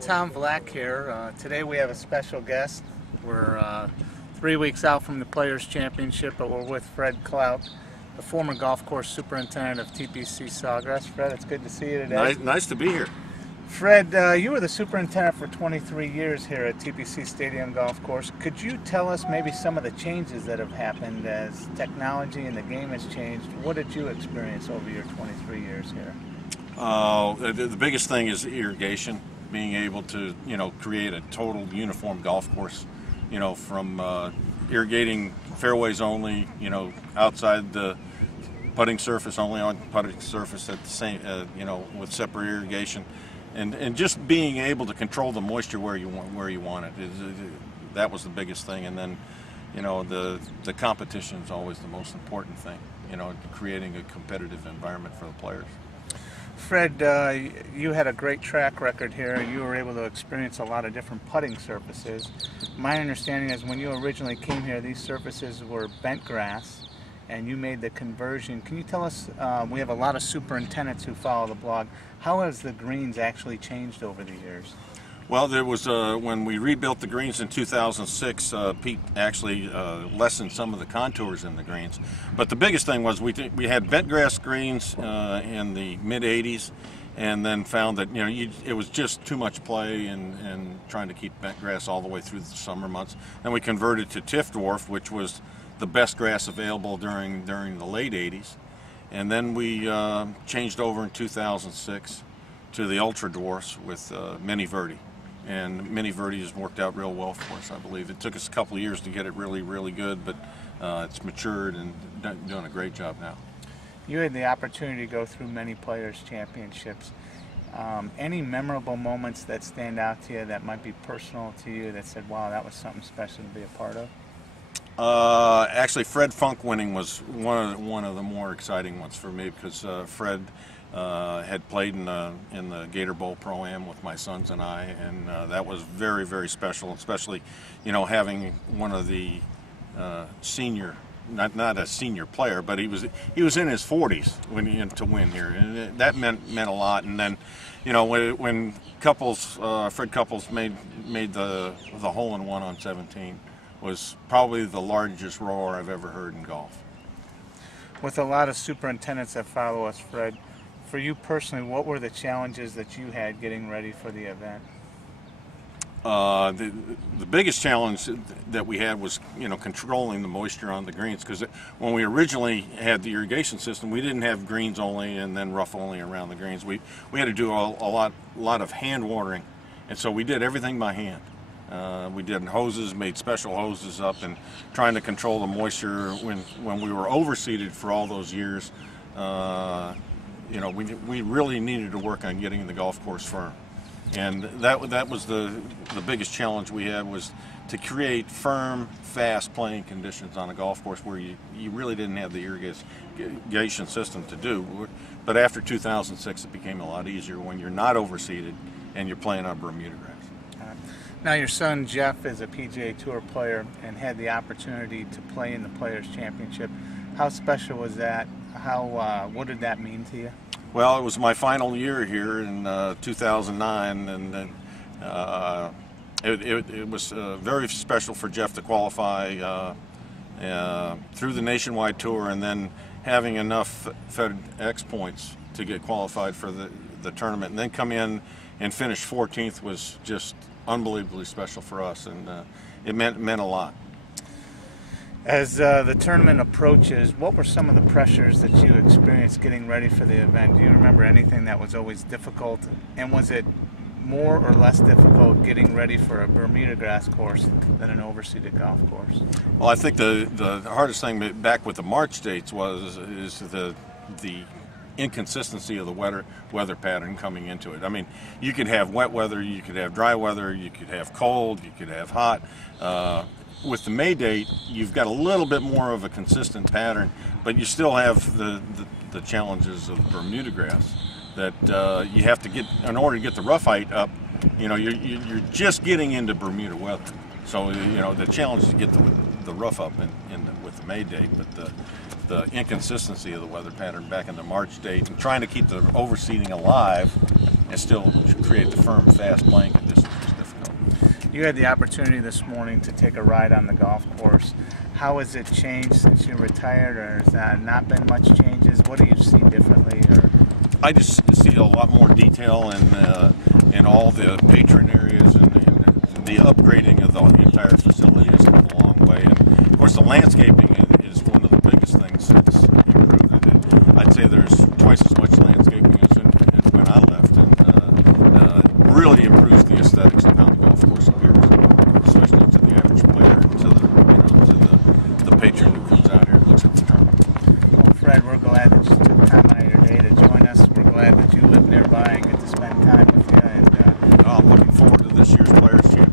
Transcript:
Tom Vlack here. Today we have a special guest. We're 3 weeks out from the Players' Championship, but we're with Fred Klauk, the former golf course superintendent of TPC Sawgrass. Fred, it's good to see you today. Nice to be here. Fred, you were the superintendent for 23 years here at TPC Stadium Golf Course. Could you tell us maybe some of the changes that have happened as technology and the game has changed? What did you experience over your 23 years here? The biggest thing is irrigation, being able to, create a total uniform golf course, from irrigating fairways only, outside the putting surface, only on putting surface at the same, with separate irrigation, and just being able to control the moisture where you want it. That was the biggest thing, and then, the competition is always the most important thing, creating a competitive environment for the players. Fred, you had a great track record here. You were able to experience a lot of different putting surfaces. My understanding is when you originally came here, these surfaces were bent grass, and you made the conversion. Can you tell us, we have a lot of superintendents who follow the blog, how has the greens actually changed over the years? Well, there was, when we rebuilt the greens in 2006, Pete actually lessened some of the contours in the greens. But the biggest thing was we had bent grass greens in the mid-'80s, and then found that it was just too much play and trying to keep bent grass all the way through the summer months. Then we converted to Tiff Dwarf, which was the best grass available during the late 80s. And then we changed over in 2006 to the Ultra Dwarfs with Mini Verde. And Mini Verde has worked out real well for us, I believe. It took us a couple of years to get it really good, but it's matured and doing a great job now. You had the opportunity to go through many Players' Championships. Any memorable moments that stand out to you that might be personal to you that said, wow, that was something special to be a part of? Actually, Fred Funk winning was one of the more exciting ones for me, because Fred had played in the Gator Bowl Pro-Am with my sons and I, and that was very special, especially having one of the senior, not a senior player, but he was in his 40s to win here, and that meant a lot. And then when Fred Couples made the hole-in-one on 17 was probably the largest roar I've ever heard in golf. With a lot of superintendents that follow us, Fred, for you personally, what were the challenges that you had getting ready for the event? The biggest challenge that we had was controlling the moisture on the greens, because when we originally had the irrigation system, we didn't have greens only and then rough only around the greens. We had to do a lot of hand watering, and so we did everything by hand. We did hoses, made special hoses up, and trying to control the moisture when we were overseeded for all those years. We really needed to work on getting the golf course firm, and that was the biggest challenge we had, was to create firm, fast playing conditions on a golf course where you really didn't have the irrigation system to do. But after 2006, it became a lot easier when you're not overseeded and you're playing on Bermuda grass. Now your son Jeff is a PGA Tour player and had the opportunity to play in the Players' Championship. How special was that? What did that mean to you? Well, it was my final year here in 2009, and it was very special for Jeff to qualify through the Nationwide Tour, and then having enough FedEx points to get qualified for the tournament, and then come in and finish 14th was just unbelievably special for us, and it meant a lot. As the tournament approaches, what were some of the pressures that you experienced getting ready for the event? Do you remember anything that was always difficult, and was it more or less difficult getting ready for a Bermuda grass course than an overseeded golf course? Well, I think the hardest thing back with the March dates is the inconsistency of the weather pattern coming into it. I mean, you could have wet weather, you could have dry weather, you could have cold, you could have hot. With the May date, you've got a little bit more of a consistent pattern, but you still have the challenges of Bermuda grass that you have to get in order to get the rough height up. You're just getting into Bermuda weather, so the challenge is to get the rough up with the May date, but the inconsistency of the weather pattern back in the March date, and trying to keep the overseeding alive and still create the firm, fast playing conditions is difficult. You had the opportunity this morning to take a ride on the golf course. How has it changed since you retired, or has that not been much changes? What do you see differently? Or I just see a lot more detail in all the patron areas, and the upgrading of the entire facility has come a long way. And of course, the landscaping is one of the biggest things that's improved. I'd say there's twice as much landscaping as when I left, and really improves the aesthetics of how the golf course appears, especially to the average player, and to the patron who comes out here and looks at the tournament. Well, Fred, we're glad that you took time out of your day to join us. We're glad that you live nearby and get to spend time with you. And I'm looking forward to this year's Players Championship.